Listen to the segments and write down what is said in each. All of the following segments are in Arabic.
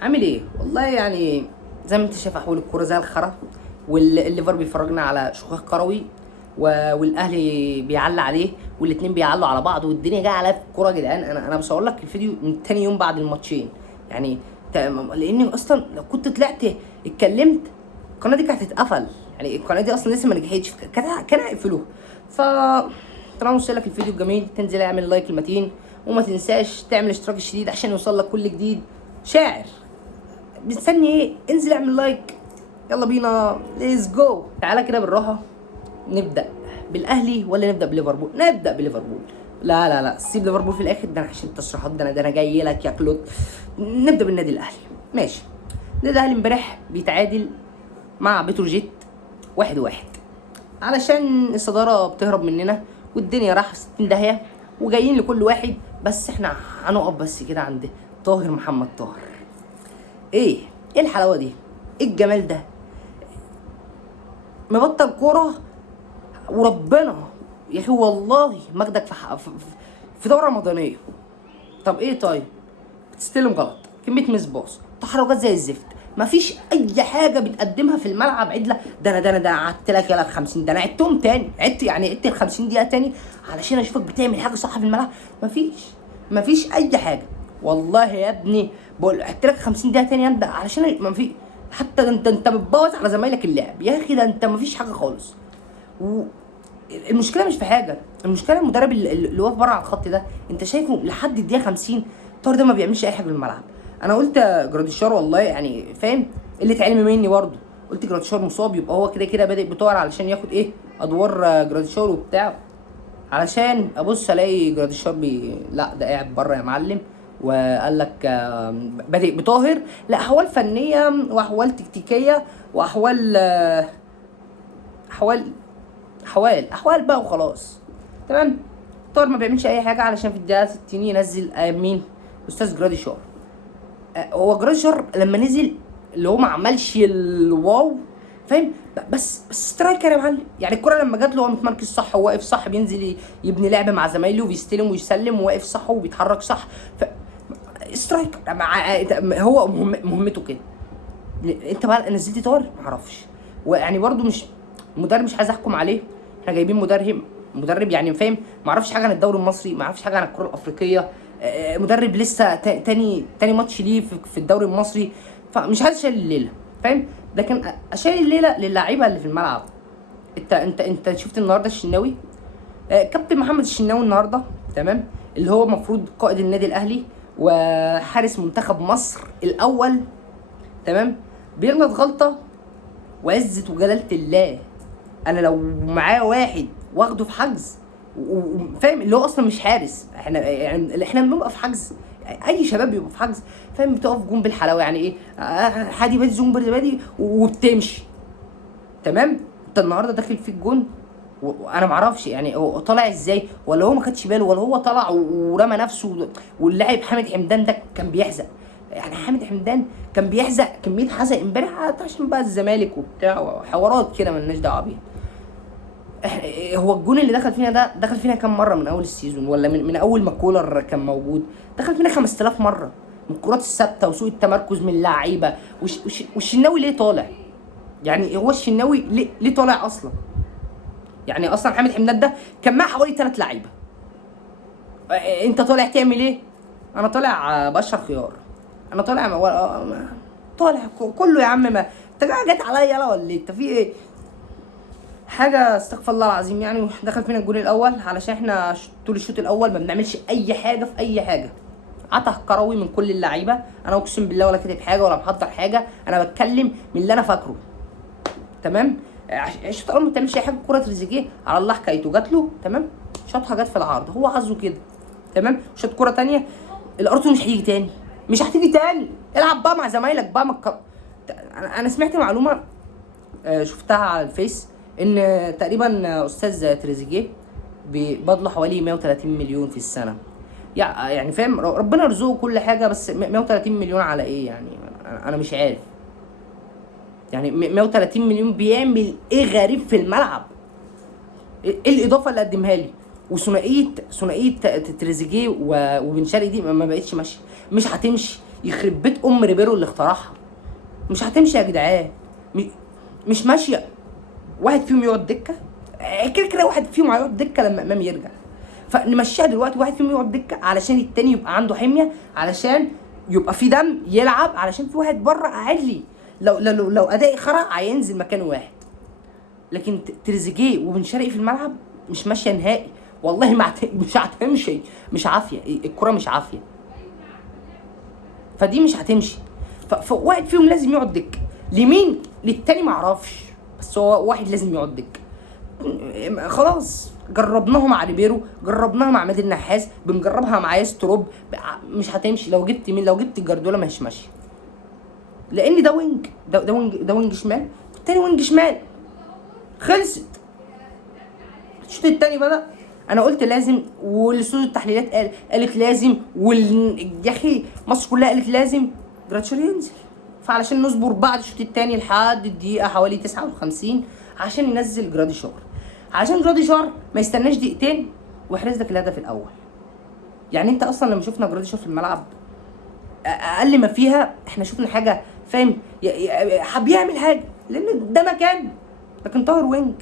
عامل ايه؟ والله يعني زي ما انت شايف احوال الكوره زي الخرا، والليفر بيفرجنا على شقاق كروي، والاهلي بيعلى عليه، والاتنين بيعلوا على بعض، والدنيا جايه عليا في الكوره يا جدعان. انا بصور لك الفيديو من تاني يوم بعد الماتشين يعني. لاني اصلا لو كنت طلعت اتكلمت القناه دي كانت هتتقفل. يعني القناه دي اصلا لسه ما نجحتش، كانوا هيقفلوها. ف طالما وصل لك الفيديو الجميل تنزل اعمل لايك المتين، وما تنساش تعمل اشتراك الشديد عشان يوصل لك كل جديد. شاعر مستني ايه؟ انزل اعمل لايك. يلا بينا، ليتس جو. تعالى كده بالراحه، نبدا بالاهلي ولا نبدا بليفربول؟ نبدا بليفربول. لا لا لا، سيب ليفربول في الاخر، ده انا هشيل التصريحات، ده انا جاي لك يا كلوت. نبدا بالنادي الاهلي. ماشي. النادي الاهلي امبارح بيتعادل مع بتروجيت 1-1 علشان الصداره بتهرب مننا، والدنيا راح في 60 داهيه، وجايين لكل واحد. بس احنا هنقف بس كده عند طاهر محمد طاهر. ايه الحلاوه دي؟ ايه الجمال ده؟ مبطل كوره وربنا يا اخي، والله مجدك في دوره رمضانيه. طب ايه؟ طيب بتستلم غلط، كميه مس باص، تحركات زي الزفت، مفيش اي حاجه بتقدمها في الملعب عدله. ده انا قعدت لك يلا ال 50، ده انا عدتهم تاني، عدت ال 50 دقيقه تاني علشان اشوفك بتعمل حاجه صح في الملعب. مفيش اي حاجه. والله يا ابني بقول عدت لك 50 دقيقه تاني انت علشان ما في. حتى انت بتبوظ على زمايلك اللعب يا اخي، ده انت مفيش حاجه خالص. المشكله مش في حاجه، المشكله المدرب اللي واقف بره على الخط ده، انت شايفه لحد الدقيقه 50 طاهر ده ما بيعملش اي حاجه في الملعب. انا قلت جراديشار والله يعني فاهم قله علم مني برضه، قلت جراديشار مصاب يبقى هو كده كده بادئ بطار علشان ياخد ايه ادوار جراديشار وبتاع، علشان ابص الاقي جراديشار لا ده قاعد بره يا معلم. وقال لك بادئ بطاهر. لا، احوال فنيه واحوال تكتيكيه واحوال احوال احوال بقى وخلاص. تمام. طاهر ما بيعملش اي حاجه علشان في الدقيقه 60 ينزل مين؟ استاذ جراديشار. هو جراديشار لما نزل اللي هو ما عملش الواو، فاهم؟ بس سترايكر يا معلم. يعني الكره لما جات له هو متمركز صح وواقف صح، بينزل يبني لعب مع زمايله وبيستلم ويسلم وواقف صح وبيتحرك صح. سترايكر هو مهمته كده. انت بقى نزلت طاهر ما اعرفش. ويعني برده مش المدرب، مش عايز احكم عليه. احنا جايبين مدرب يعني فاهم، ما اعرفش حاجه عن الدوري المصري، ما اعرفش حاجه عن الكره الافريقيه. مدرب لسه تاني ماتش ليه في الدوري المصري، فمش عايز اشيل الليله، فاهم؟ لكن اشيل الليله للاعيبه اللي في الملعب. انت شفت النهارده الشناوي، كابتن محمد الشناوي النهارده، تمام؟ اللي هو المفروض قائد النادي الاهلي وحارس منتخب مصر الاول، تمام؟ بيغلط غلطه وعزة وجلالة الله. انا لو معاه واحد واخده في حجز وفاهم اللي هو اصلا مش حارس، احنا بنبقى في حجز، اي شباب بيبقى في حجز، فاهم؟ بتقف جون بالحلاوه يعني ايه، حادي بادي زون بادي وبتمشي. تمام. انت النهارده داخل فيك جون، وانا ما اعرفش يعني هو طالع ازاي، ولا هو ما خدش باله، ولا هو طلع ورمى نفسه. واللاعب حامد حمدان ده كان بيحزق. يعني حامد حمدان كان بيحزق كميه حزق امبارح عشان بقى الزمالك وبتاع وحوارات كده مالناش دعوه بيها. هو الجون اللي دخل فينا ده دخل فينا كام مره من اول السيزون، ولا من اول ما كولر كان موجود؟ دخل فينا 5000 مره من الكرات الثابته وسوء التمركز من اللعيبه. والشناوي ليه طالع؟ يعني هو الشناوي ليه طالع اصلا؟ يعني اصلا حامد حمدان ده كان معاه حوالي 3 لعيبه. انت طالع تعمل ايه؟ انا طالع بشر خيار. انا طالع طالع كله يا عم. ما انت جت عليا يلا ولا انت في ايه؟ حاجه استغفر الله العظيم. يعني دخل فينا الجول الاول علشان احنا طول الشوط الاول ما بنعملش اي حاجه في اي حاجه. عته كروي من كل اللعيبه. انا اقسم بالله ولا كاتب حاجه ولا محضر حاجه، انا بتكلم من اللي انا فاكره. تمام. الشوط الاول ما بتعملش اي حاجه. كره تريزيجيه على الله حكايته جات له، تمام، شاطها جت في العارضه، هو حظه كده، تمام. شاط كره ثانيه الارتو مش هتيجي تاني، مش هتيجي تاني. العب بقى مع زمايلك بقى انا سمعت معلومه شفتها على الفيس ان تقريبا استاذ تريزيجيه بيقبض له حوالي 130 مليون في السنه. يعني فاهم، ربنا يرزقه كل حاجه، بس 130 مليون على ايه يعني؟ انا مش عارف. يعني 130 مليون بيعمل ايه غريب في الملعب؟ ايه الاضافه اللي قدمها لي؟ وثنائيه تريزيجيه وبن شرقي دي ما بقتش ماشيه، مش هتمشي. يخرب بيت ريبيرو اللي اخترعها. مش هتمشي يا جدعان، مش ماشيه. واحد فيهم يقعد دكه، كده كده واحد فيهم هيقعد دكه لما امام يرجع، فنمشيها دلوقتي واحد فيهم يقعد دكه علشان التاني يبقى عنده حميه، علشان يبقى في دم يلعب، علشان في واحد بره قاعد لي لو ادائي خرا هينزل مكان واحد. لكن تريزيجيه وبن شرقي في الملعب مش ماشيه نهائي والله. مش هتمشي، مش عافيه الكره، مش عافيه، فدي مش هتمشي. فواحد فيهم لازم يقعد دكه، لمين للتاني معرفش، بس هو واحد لازم يقعد دكه. خلاص جربناها مع ريبيرو، جربناها مع عماد النحاس، بنجربها مع يستروب، مش هتمشي. لو جبت مين؟ لو جبت جاردولا مش ماشيه، لان ده وينج، ده وينج شمال والتاني وينج شمال. خلصت. الشوط التاني بدأ، انا قلت لازم، والاستوديو التحليلات قالت لازم، يا اخي مصر كلها قالت لازم جراديشار ينزل. فعلشان نصبر بعد الشوط التاني لحد الدقيقه حوالي 59 عشان ينزل جراديشار، عشان جراديشار ما يستناش دقيقتين ويحرز لك الهدف الاول. يعني انت اصلا لما شفنا جراديشار في الملعب اقل ما فيها احنا شفنا حاجه، فاهم؟ حب يعمل حاجه لان ده مكان، لكن طاهر وينج.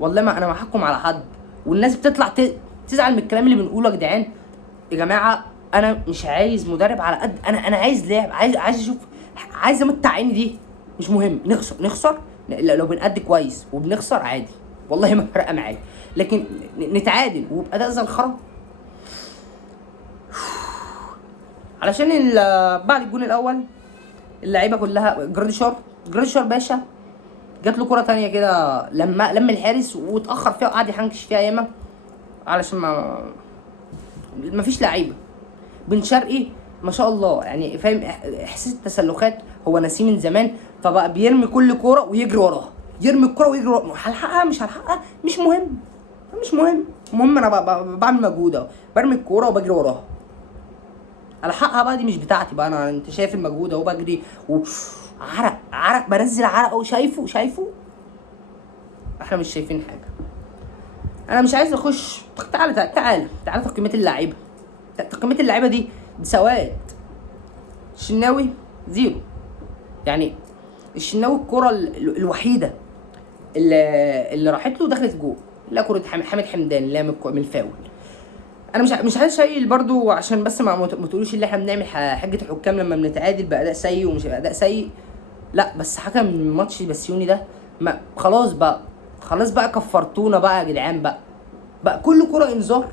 والله ما انا هحكم على حد، والناس بتطلع تزعل من الكلام اللي بنقوله. يا جدعان يا جماعه، انا مش عايز مدرب على قد انا عايز لاعب، عايز اشوف، عايز امتع عيني دي. مش مهم نخسر لو بنأدي كويس وبنخسر عادي والله ما فارقه معايا، لكن نتعادل وبأداء زي الخرا. علشان بعد الجون الاول اللعيبه كلها جراديشار باشا جات له كره تانية كده لما الحارس واتاخر فيها وقعد يحنكش فيها ياما، علشان ما فيش لعيبه. بن شرقي ما شاء الله يعني، فاهم؟ احساس التسلخات هو ناسيه من زمان، فبقى بيرمي كل كوره ويجري وراها، يرمي الكوره ويجري وراها. هلحقها مش هلحقها مش مهم، المهم انا بعمل مجهود اهو، برمي الكوره وبجري وراها. الحقها بقى دي مش بتاعتي بقى، انت شايف المجهود اهو، بجري عرق بنزل عرق اهو، شايفه. احنا مش شايفين حاجه. انا مش عايز اخش. تعالى تقييمات اللعيبه. تقييمات اللعيبه دي سواد. الشناوي زيرو، يعني الشناوي الكره الوحيده اللي راحت له دخلت جول، لا كره حامد حمدان اللي هي من الفاول. انا مش عايز اشيل برضو، عشان بس ما تقولوش اللي احنا بنعمل حجه الحكام لما بنتعادل باداء سيء ومش باداء سيء. لا بس حكم ماتش بسيوني ده ما خلاص بقى كفرتونا بقى يا جدعان. بقى كل كره انذار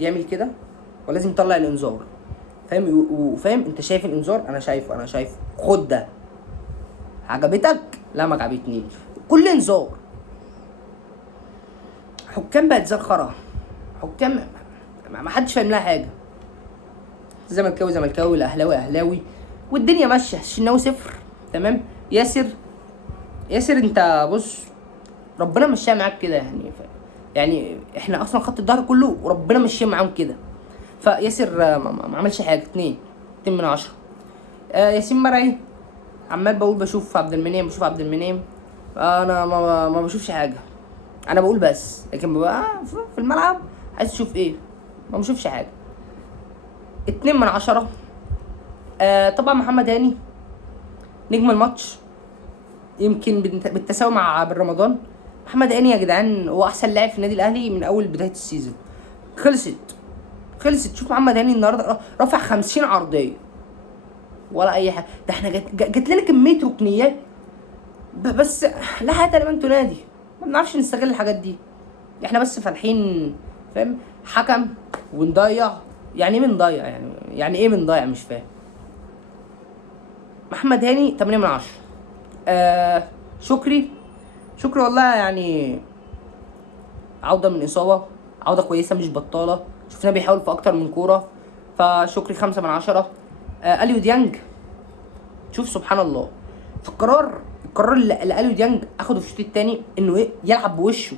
يعمل كده ولازم يطلع الانذار، فاهم؟ وفاهم انت شايف الانذار، انا شايفه خد ده. عجبتك؟ لا ما عجبتنيش. كل انذار. حكام بقت زي الخرا، حكام ما حدش فاهم لها حاجه. زملكاوي الاهلاوي اهلاوي، والدنيا ماشيه. الشناوي صفر تمام. ياسر انت بص، ربنا مشيها معاك كده يعني احنا اصلا خط الظهر كله وربنا مشيها معاهم كده. فياسر ما عملش حاجه. 2 من 10. ياسين مرعي عمال بشوف عبد المنعم، انا ما بشوفش حاجه، انا بقول بس، لكن ببقى في الملعب عايز تشوف ايه؟ ما بشوفش حاجه. 2 من 10. طبعا محمد هاني نجم الماتش، يمكن بالتساوي مع بن رمضان. محمد هاني يا جدعان هو احسن لاعب في النادي الاهلي من اول بدايه السيزون. خلصت. شوف محمد هاني النهارده رافع 50 عرضيه ولا اي حاجه. ده احنا جات لنا كميه ركنيات، بس لا حاجه لمن تنادي. ما بنعرفش نستغل الحاجات دي، احنا بس فالحين، فاهم؟ حكم ونضيع. يعني ايه بنضيع؟ يعني ايه بنضيع؟ مش فاهم. محمد هاني 8 من 10. شكري والله يعني عوده من اصابه، عوده كويسه مش بطاله، شفناه بيحاول في اكتر من كوره، فشكري 5 من 10. اليو ديانج، شوف سبحان الله في القرار اللي اليو ديانج اخده في الشوط الثاني، انه يلعب بوشه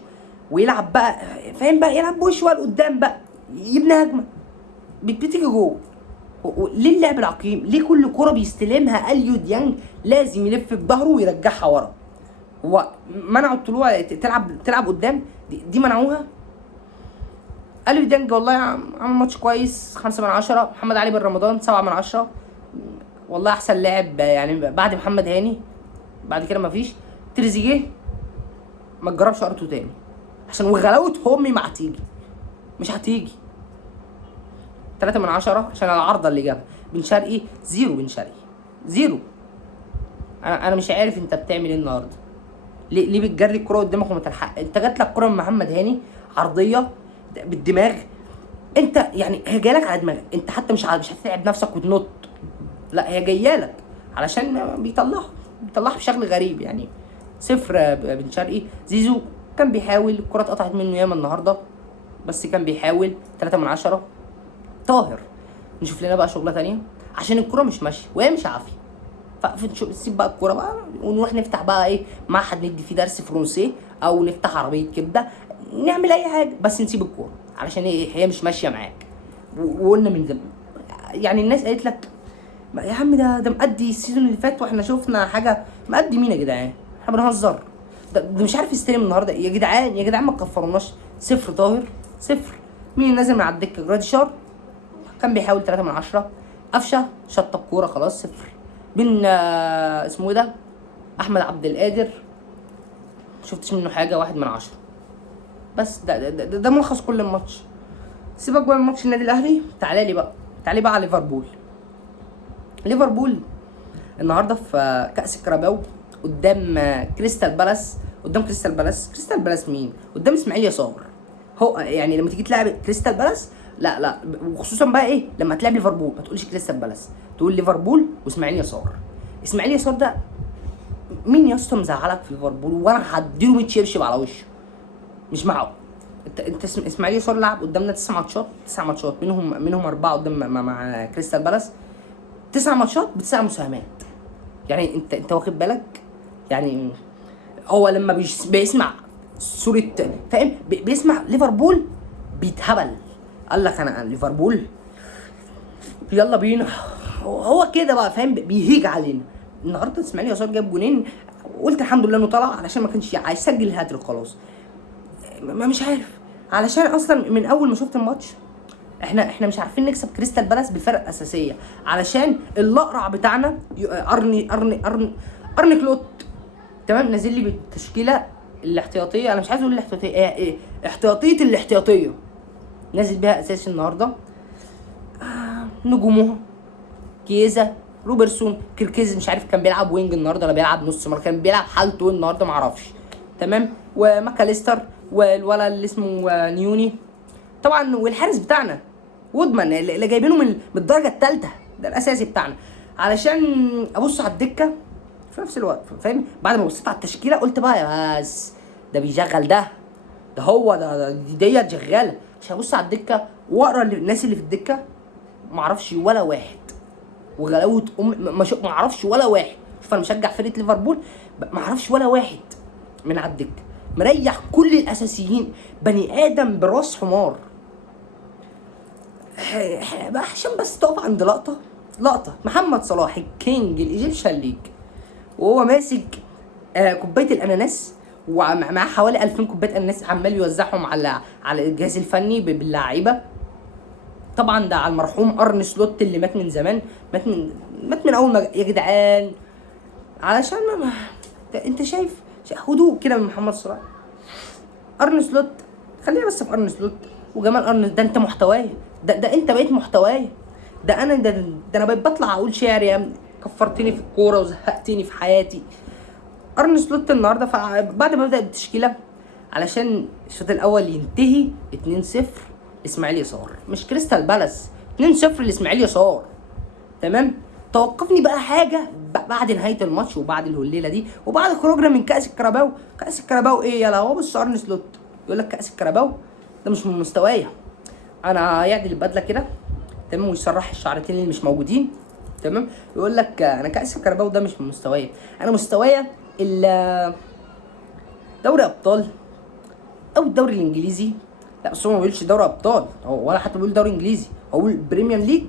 ويلعب بقى، فاهم؟ بقى يلعب بوشه بقى لقدام، بقى يبني هجمه بتيجي جول. ليه اللعب العقيم؟ ليه كل كرة بيستلمها اليو ديانج لازم يلف بظهره ويرجعها ورا؟ هو منعوا الطلوع تلعب قدام، دي منعوها. اليو ديانج والله عمل ماتش كويس 5/10. محمد علي بن رمضان 7/10، والله احسن لاعب يعني بعد محمد هاني، بعد كده مفيش. تريزيجيه ما تجربش ارتو تاني، عشان وغلاوه امي ما هتيجي، مش هتيجي. 3/10 عشان العارضه اللي جابها. بن شرقي 0، بن شرقي 0. انا مش عارف انت بتعمل ايه النهارده، ليه بتجري الكره قدامك وما تلحق؟ انت جات لك كره من محمد هاني عرضيه بالدماغ، انت يعني هي جايه لك على دماغك، انت حتى مش هتتعب نفسك وتنط، لا هي جايه لك علشان بيطلعها بشكل غريب يعني. 0 بن شرقي. زيزو كان بيحاول، الكره اتقطعت منه ياما النهارده بس كان بيحاول. 3/10. طاهر نشوف لنا بقى شغله تانية، عشان الكره مش ماشيه وهي مش عافيه، فنسيب بقى الكوره بقى ونروح نفتح بقى ايه معهد ندي فيه درس فرنسي، او نفتح عربيه كبده، نعمل اي حاجه بس نسيب الكوره علشان ايه هي مش ماشيه معاك. وقلنا من زمان يعني، الناس قالت لك يا عم ده مأدي السيزون اللي فات واحنا شفنا حاجه. مأدي مين يا جدعان؟ احنا بنهزر؟ ده مش عارف يستلم النهارده يا جدعان، يا جدعان ما تكفروناش. 0 طاهر 0. مين اللي نازل من على الدكه؟ جراديشار كان بيحاول. 3/10. قفشه شط الكوره خلاص 0. بين اسمه ايه ده، احمد عبد القادر شفتش منه حاجه. 1/10. بس ده ملخص كل الماتش. سيبك بقى من ماتش النادي الاهلي، تعالى بقى على ليفربول النهارده في كاس الكراباو قدام كريستال بالاس. كريستال بالاس مين؟ قدام اسماعيل يسار. هو يعني لما تيجي تلعب كريستال بالاس، لا وخصوصا بقى ايه لما تلعب ليفربول ما تقولش كريستال بالاس، تقول ليفربول واسماعيل يسار. اسماعيل يسار ده مين يا اسطى مزعلك في ليفربول؟ وانا هديله 100 شبشب على وشه، مش معه. انت اسماعيل يسار لعب قدامنا 9 ماتشات منهم 4 قدام مع كريستال بالاس. 9 ماتشات ب9 مساهمات. يعني انت واخد بالك؟ يعني هو لما بيسمع صورة، فاهم؟ بيسمع ليفربول بيتهبل، قال لك انا ليفربول يلا بينا. هو كده بقى فاهم، بيهيج علينا. النهارده اسماعيل يسار جاب جونين، قلت الحمد لله انه طلع علشان ما كانش عايز يسجل الهاتريك خلاص. مش عارف، علشان اصلا من اول ما شفت الماتش احنا مش عارفين نكسب كريستال بالاس بالفرق الاساسيه، علشان الاقرع بتاعنا ارني كلوت تمام نازل لي بالتشكيله الاحتياطيه. انا مش عايز اقول الاحتياطيه ايه، احتياطيه الاحتياطيه نازل بيها اساسي النهارده. نجومه كيزا، روبرتسون، كيركيز مش عارف كان بيلعب وينج النهارده ولا بيلعب نص، ما كان بيلعب حالته النهارده ما اعرفش. تمام. وماكاليستر والولد اللي اسمه نيوني طبعا، والحارس بتاعنا وودمان اللي جايبينه من الدرجه الثالثه، ده الاساسي بتاعنا. علشان ابص على الدكه في نفس الوقت فاهم، بعد ما بصيت على التشكيله قلت بقى بس ده بيشغل ده هو ديت شغاله. عشان ابص على الدكه واقرا الناس اللي في الدكه ما اعرفش ولا واحد، وغلاوه ما اعرفش ولا واحد. شوف انا مشجع فرقه ليفربول ما اعرفش ولا واحد من على الدكه، مريح كل الاساسيين، بني ادم براس حمار. عشان بس تقف عند لقطه محمد صلاح الكينج الايجيبشن ليج وهو ماسك كوبايه الاناناس ومعاه حوالي 2000 كوبايه اناناس عمال يوزعهم على الجهاز الفني باللعيبه. طبعا ده على المرحوم ارن سلوت اللي مات من زمان، مات من اول ما يا جدعان. علشان ما انت شايف هدوء كده من محمد صلاح. ارن سلوت خلينا بس في ارن سلوت وجمال ارن ده انت محتواي، ده انت بقيت محتواي. ده انا بقيت بطلع اقول شعر يا ابني، كفرتني في الكوره وزهقتني في حياتي. ارن سلوت النهارده بعد ما بدا التشكيله علشان الشوط الاول ينتهي 2-0 اسماعيل يسار، مش كريستال بالاس، 2-0 لاسماعيل يسار. تمام. توقفني بقى حاجه بعد نهايه الماتش وبعد الهليله دي وبعد خروجنا من كاس الكراباو. كاس الكراباو ايه يلا؟ هو بص ارن سلوت يقول لك كاس الكراباو ده مش من مستوايا. انا يعدل البدله كده تمام ويسرح الشعرتين اللي مش موجودين. تمام. يقول لك انا كاس الكراباو ده مش من مستوايا، انا مستوايا دوري ابطال او الدوري الانجليزي. لا بس هو ما بيقولش دوري ابطال هو ولا حتى بيقول دوري انجليزي، هو بيقول بريمير ليج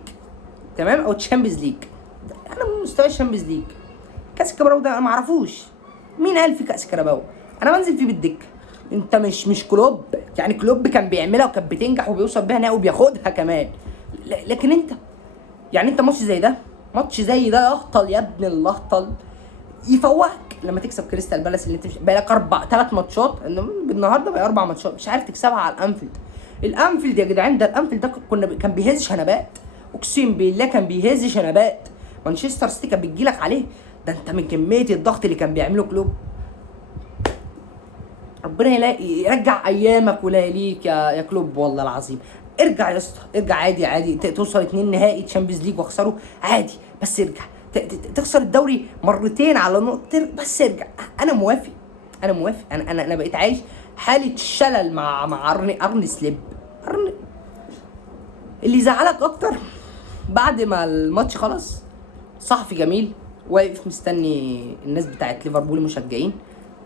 تمام او تشامبيونز ليج. انا من مستوى الشامبيونز ليج. كاس الكراباو ده انا ما اعرفوش مين قال في كاس الكراباو، انا بنزل فيه بالدكه انت مش كلوب. يعني كلوب كان بيعملها وكانت بتنجح وبيوصل بيها نهائي وبياخدها كمان. لكن انت يعني انت ماتش زي ده يهطل يا ابن الاهطل، يفوقك لما تكسب كريستال بالاس اللي انت مش بقالك 3 ماتشات النهارده بقى 4 ماتشات مش عارف تكسبها على الانفيلد. الانفيلد يا جدعان، ده الانفيلد ده كان بيهز شنبات، اقسم بالله كان بيهز شنبات. مانشستر سيتي كان بتجيلك عليه. ده انت من كميه الضغط اللي كان بيعمله كلوب، ربنا يرجع ايامك ولياليك يا كلوب والله العظيم. ارجع يا اسطى، ارجع عادي توصل 2 نهائي تشامبيونز ليج واخسره عادي، بس ارجع تخسر الدوري مرتين على نقطة، بس ارجع. انا موافق، انا بقيت عايش حالة شلل مع ارني سليب. اللي زعلك اكتر بعد ما الماتش خلص، صحفي جميل واقف مستني الناس بتاعت ليفربول المشجعين،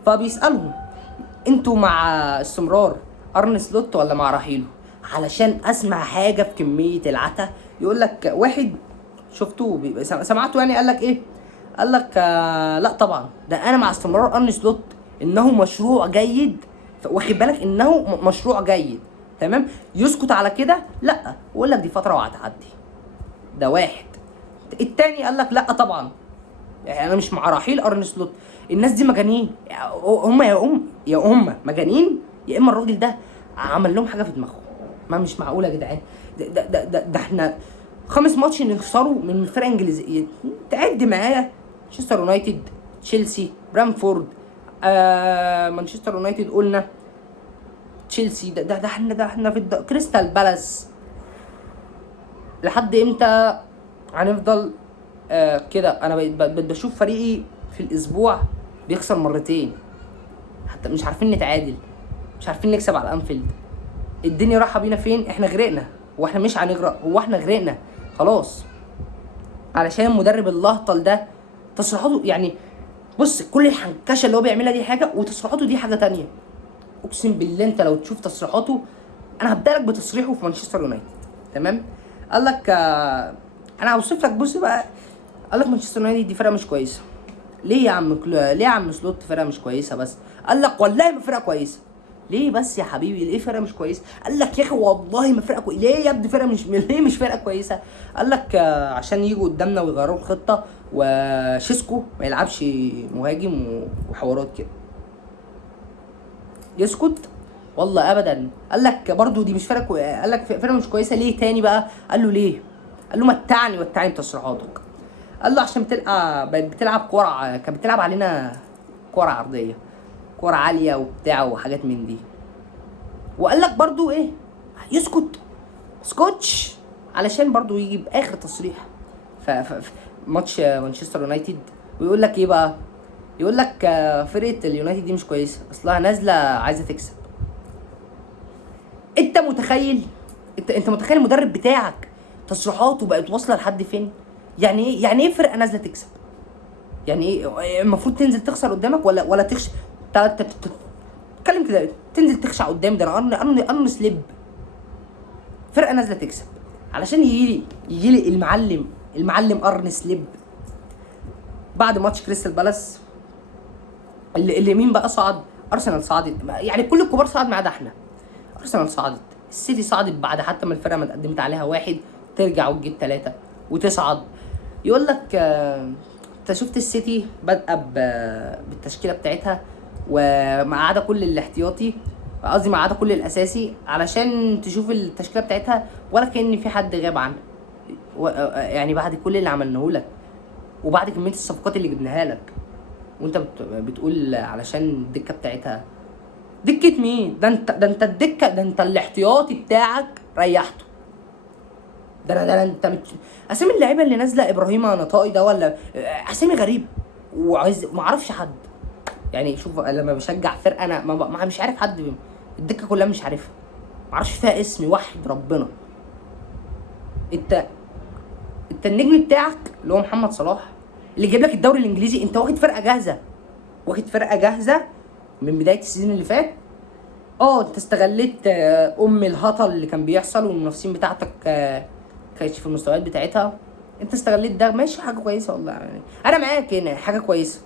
فبيسألهم انتوا مع استمرار ارن سلوت ولا مع رحيله؟ علشان اسمع حاجه في كميه العتا. يقول لك واحد شفته سمعته يعني، قال لك ايه؟ قال لك لا طبعا، ده انا مع استمرار ارن سلوت، انه مشروع جيد، واخد بالك انه مشروع جيد تمام. يسكت على كده؟ لا، ويقول لك دي فتره وهتعدي. ده واحد. التاني قال لك لا طبعا، يعني انا مش مع رحيل ارن سلوت. الناس دي مجانين، هم يا مجانين، يا اما الراجل ده عمل لهم حاجه في دماغهم. ما مش معقول يا جدعان. ده احنا 5 ماتش نخسروا من فرقه انجليزيه. تعد معايا: مانشستر يونايتد، تشيلسي، برامفورد، مانشستر يونايتد قلنا، تشيلسي، ده احنا في كريستال بالاس. لحد امتى هنفضل كده؟ انا بشوف فريقي في الاسبوع بيخسر مرتين، حتى مش عارفين نتعادل، مش عارفين نكسب على الانفيلد. الدنيا رايحه بينا فين؟ احنا غرقنا، واحنا مش هنغرق، هو احنا غرقنا خلاص. علشان المدرب الاهطل ده تصريحاته، يعني بص، كل الحنكشه اللي هو بيعملها دي حاجه، وتصريحاته دي حاجه تانية. اقسم بالله انت لو تشوف تصريحاته، انا هبدا لك بتصريحه في مانشستر يونايتد تمام. قال لك انا هوصف لك، بص بقى، قال لك مانشستر يونايتد دي فرقه مش كويسه. ليه يا عم سلوت فرقه مش كويسه؟ بس قال لك والله ما فرقه كويسه. ليه بس يا حبيبي؟ ليه فرقه مش كويسه؟ قال لك يا اخي والله ما فرقه كويسه. ليه يا ابني فرقه ليه مش فرقه كويسه؟ قال لك عشان يجوا قدامنا ويغيروا الخطه، وشيسكو ما يلعبش مهاجم وحوارات كده. يسكت؟ والله ابدا. قال لك برضو دي مش فرقه قال لك فرقه مش كويسه. ليه تاني بقى؟ قال له ليه؟ قال له متعني بتصريحاتك. قال له عشان بتلعب كوره، كانت بتلعب علينا كوره عرضيه، كوره عاليه وبتاع وحاجات من دي. وقال لك برضو ايه؟ يسكت؟ سكوتش، علشان برضو يجي باخر تصريح في ماتش مانشستر يونايتد، ويقول لك ايه بقى؟ يقول لك فرقه اليونايتد دي مش كويسه، اصلها نازله عايزه تكسب. انت متخيل المدرب بتاعك تصريحاته بقت واصله لحد فين؟ يعني ايه فرقه نازله تكسب؟ يعني ايه المفروض تنزل تخسر قدامك ولا تخش تتكلم كده تنزل تخشع قدام؟ ده انا ارن سليب فرقه نازله تكسب، علشان يجي لي المعلم ارن سليب بعد ماتش كريستال بالاس اللي مين بقى صعد؟ ارسنال صعدت، يعني كل الكبار صعد ما عدا احنا. ارسنال صعدت، السيتي صعدت بعد حتى ما الفرقه ما اتقدمت عليها 1 ترجع وتجيب 3 وتصعد. يقول لك انت شفت السيتي بادئه بالتشكيله بتاعتها وما عدا كل الاحتياطي، قصدي ما عدا كل الاساسي، علشان تشوف التشكيله بتاعتها ولا كأن في حد غاب عنها. يعني بعد كل اللي عملناه لك وبعد كميه الصفقات اللي جبناها لك، وانت بتقول علشان الدكه بتاعتها. دكه مين؟ ده انت الدكه، ده انت الاحتياطي بتاعك ريحته. ده انت اسامي اللعيبه اللي نازله ابراهيم نطائي ده ولا اسامي غريبه وعايز ما اعرفش حد. يعني شوف لما بشجع فرقه انا مش عارف حد، الدكه كلها مش عارفها، ما اعرفش فيها اسم وحد ربنا. انت النجم بتاعك اللي هو محمد صلاح اللي جايب لك الدوري الانجليزي، انت واخد فرقه جاهزه من بدايه السيزون اللي فات. انت استغليت الهطل اللي كان بيحصل والمنافسين بتاعتك كانتش في المستويات بتاعتها، انت استغليت ده، ماشي، حاجه كويسه والله. يعني انا معاك هنا حاجه كويسه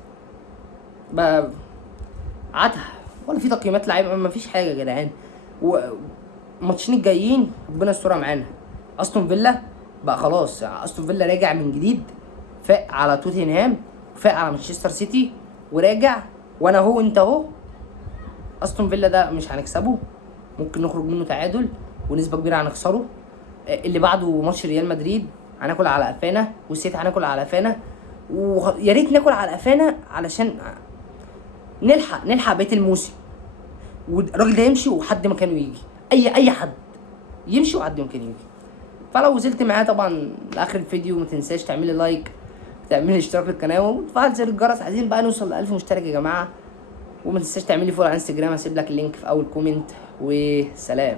عادها، ولا في تقييمات لعيبه، ما فيش حاجه يا جدعان. والماتشين الجايين ربنا يسترها معانا. استون فيلا بقى خلاص، استون فيلا راجع من جديد، فاق على توتنهام، فاق على مانشستر سيتي وراجع. وانا اهو انت اهو، استون فيلا ده مش هنكسبه، ممكن نخرج منه تعادل ونسبه كبيره هنخسره. اللي بعده ماتش ريال مدريد هناكل على قفانا، والسيتي هناكل على قفانا، ويا ريت ناكل على قفانا علشان نلحق بقيه الموسم، والراجل ده يمشي وحد مكانه يجي، اي حد يمشي وحد مكانه يجي. فلو وصلت معايا طبعا لاخر الفيديو ما تنساش تعملي لايك، تعملي اشتراك للقناه وتفعل زر الجرس. عايزين بقى نوصل ل 1000 مشترك يا جماعه. وما تنساش تعملي فولو على انستجرام، هسيب لك اللينك في اول كومنت. وسلام.